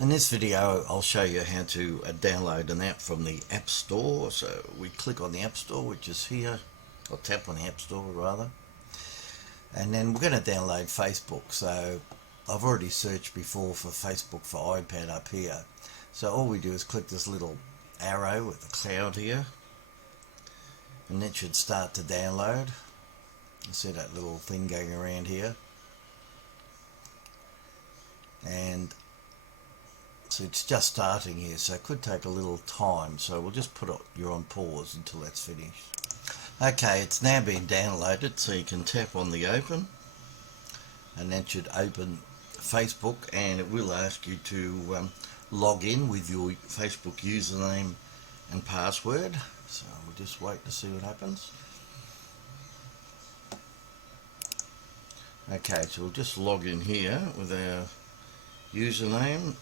In this video I'll show you how to download an app from the App Store. So we click on the App Store, which is here, or tap on the App Store rather, and then we're going to download Facebook. So I've already searched before for Facebook for iPad up here, so all we do is click this little arrow with the cloud here, and it should start to download. You see that little thing going around here, and so it's just starting here, so it could take a little time, so we'll just put you on pause until that's finished. Okay, it's now been downloaded, so you can tap on the open, and that should open Facebook, and it will ask you to log in with your Facebook username and password. So we'll just wait to see what happens. Okay, so we'll just log in here with our username.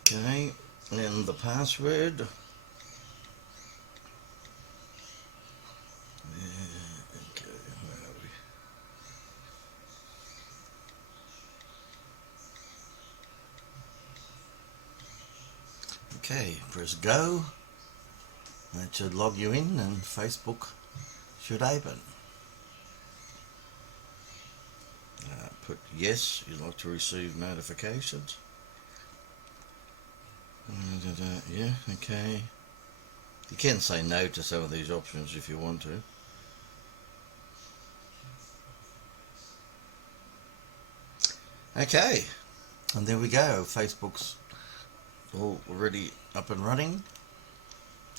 Okay, and the password. Okay, where are we? Okay, press go. That should log you in, and Facebook should open. Put yes, you'd like to receive notifications. Yeah, okay. You can say no to some of these options if you want to. Okay, and there we go. Facebook's already up and running.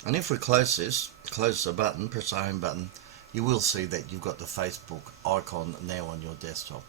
And if we close this, close the button, press the home button, you will see that you've got the Facebook icon now on your desktop.